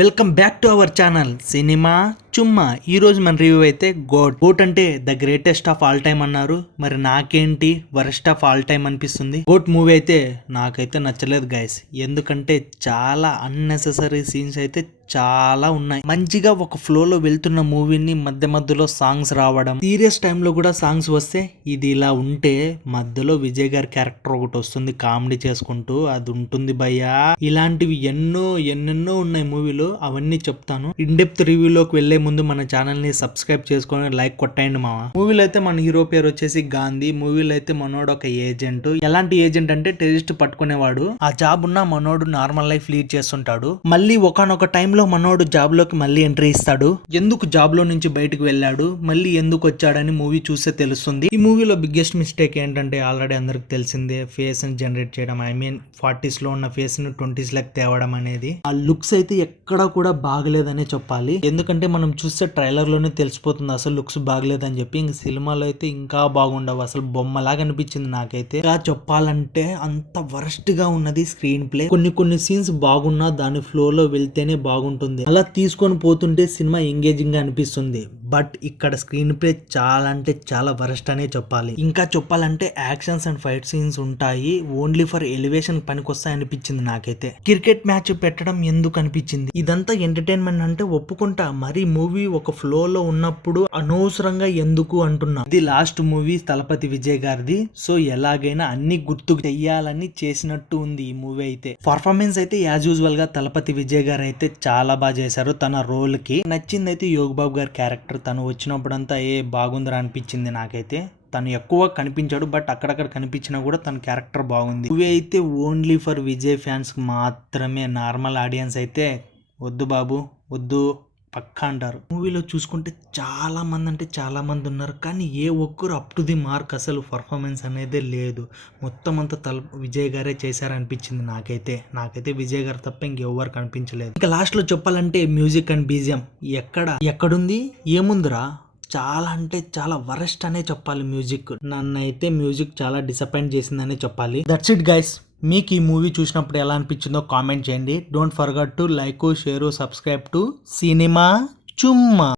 Welcome back to our channel Cinema Chumma. ఈ రోజు మన రివ్యూ అయితే గోట్ అంటే the greatest of all time అన్నారు. మరి నాకేంటి వరస్ట్ ఆఫ్ ఆల్ టైమ్ అనిపిస్తుంది. గోట్ మూవీ అయితే నాకైతే నచ్చలేదు గైస్. ఎందుకంటే చాలా అన్నెసెసరీ సీన్స్ అయితే చాలా ఉన్నాయి. మంచిగా ఒక ఫ్లోలో వెళ్తున్న మూవీని మధ్య మధ్యలో సాంగ్స్ రావడం, సీరియస్ టైంలో కూడా సాంగ్స్ వస్తే ఇది ఇలా ఉంటే మధ్యలో విజయ్ గారి క్యారెక్టర్ ఒకటి వస్తుంది కామెడీ చేసుకుంటూ, అది ఉంటుంది భయ్యా. ఇలాంటివి ఎన్నెన్నో ఉన్నాయి మూవీలో, అవన్నీ చెప్తాను. ఇన్ డెప్త్ రివ్యూలోకి వెళ్లే ముందు మన ఛానల్ ని సబ్స్క్రైబ్ చేసుకొని లైక్ కొట్టండి మామ. మూవీలో అయితే మన హీరో పేరు వచ్చేసి గాంధీ. మూవీలో అయితే మనోడు ఒక ఏజెంట్. ఎలాంటి ఏజెంట్ అంటే టెర్రరిస్ట్ పట్టుకునేవాడు. ఆ జాబ్ ఉన్న మనోడు నార్మల్ లైఫ్ లీడ్ చేస్తుంటాడు. మళ్ళీ ఒకనొక టైంలో మనోడు జాబ్ లోకి మళ్ళీ ఎంట్రీ ఇస్తాడు. ఎందుకు జాబ్ లో నుంచి బయటకు వెళ్ళాడు, మళ్ళీ ఎందుకు వచ్చాడని మూవీ చూస్తే తెలుస్తుంది. ఈ మూవీలో బిగ్గెస్ట్ మిస్టేక్ ఏంటంటే ఆల్రెడీ అందరికి తెలిసిందే, ఫేస్ ని జనరేట్ చేయడం. ఐ మీన్ 40s లో ఉన్న ఫేస్ ని 20s లకు తేవడం అనేది. ఆ లుక్స్ అయితే ఎక్కడా కూడా బాగలేదనే చెప్పాలి. ఎందుకంటే మనం చూస్తే ట్రైలర్ లోనే తెలిసిపోతుంది అసలు లుక్స్ బాగలేదని చెప్పి. ఇంక సినిమాలో అయితే ఇంకా బాగుండవు, అసలు బొమ్మలాగా అనిపించింది నాకైతే. ఇంకా చెప్పాలంటే అంత వరస్ట్ గా ఉన్నది స్క్రీన్ ప్లే. కొన్ని సీన్స్ బాగున్నా దాని ఫ్లో లో వెళ్తేనే బాగుంటుంది. అలా తీసుకొని పోతుంటే సినిమా ఎంగేజింగ్ గా అనిపిస్తుంది. బట్ ఇక్కడ స్క్రీన్ ప్లే చాలా అంటే చాలా వరస్ట్ అనే చెప్పాలి. ఇంకా చెప్పాలంటే యాక్షన్స్ అండ్ ఫైట్ సీన్స్ ఉంటాయి, ఓన్లీ ఫర్ ఎలివేషన్ పనికొస్తాయి అనిపించింది నాకైతే. క్రికెట్ మ్యాచ్ పెట్టడం ఎందుకు అనిపించింది. ఇదంతా ఎంటర్టైన్మెంట్ అంటే ఒప్పుకుంటా, మరి మూవీ ఒక ఫ్లో లో ఉన్నప్పుడు అనవసరంగా ఎందుకు అంటున్నా. ఇది లాస్ట్ మూవీ తలపతి విజయ్ గారిది, సో ఎలాగైనా అన్ని గుర్తు చెయ్యాలని చేసినట్టు ఉంది ఈ మూవీ అయితే. పర్ఫార్మెన్స్ అయితే యాజ్ యూజువల్ గా తలపతి విజయ్ గారు అయితే చాలా బాగా చేశారు. తన రోల్ కి నచ్చింది అయితే యోగ్ బాబు గారి క్యారెక్టర్. తను వచ్చినప్పుడంతా బాగుందిరా అనిపించింది నాకైతే. తను ఎక్కువ కనిపించాడు, బట్ అక్కడక్కడ కనిపించినా కూడా తన క్యారెక్టర్ బాగుంది. మూవీ అయితే ఓన్లీ ఫర్ విజయ్ ఫ్యాన్స్ మాత్రమే. నార్మల్ ఆడియన్స్ అయితే వద్దు బాబు వద్దు పక్కా అంటారు. మూవీలో చూసుకుంటే చాలా మంది ఉన్నారు, కానీ ఏ ఒక్కరు అప్ టు ది మార్క్ అసలు పర్ఫార్మెన్స్ అనేది లేదు. మొత్తం అంతా విజయ్ గారే చేశారనిపించింది నాకైతే విజయ్ గారు తప్ప ఇంకెవ్వరు కనిపించలేదు. ఇంకా లాస్ట్ లో చెప్పాలంటే మ్యూజిక్ అండ్ బీజిఎం ఎక్కడుంది ఏముందిరా, చాలా అంటే చాలా వరస్ట్ అనే చెప్పాలి. నన్నైతే మ్యూజిక్ చాలా డిసప్పాయింట్ చేసిందనే చెప్పాలి. That's it guys. మీకు ఈ మూవీ చూసినప్పుడు ఎలా అనిపించిందో కామెంట్ చేయండి. Don't forget to like, share, subscribe to Cinema చుమ్మా.